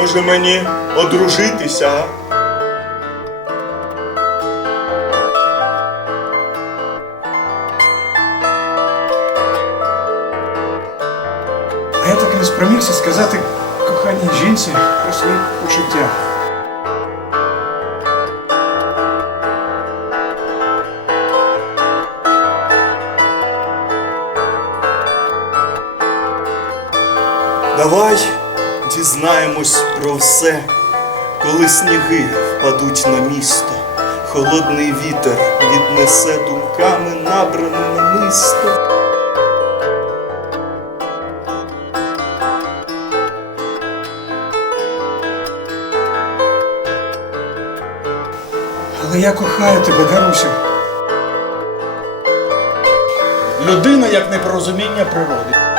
Може мені одружитися? а? Я так і не спромігся сказати коханій жінці про свої почуття. Давай дізнаємось про все, коли сніги впадуть на місто, холодний вітер віднесе думками набране намисто. Але я кохаю тебе, Дарусю. Людина як непорозуміння природи.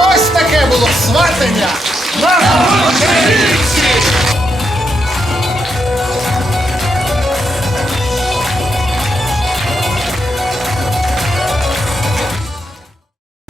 Ось таке було сватання на Українці!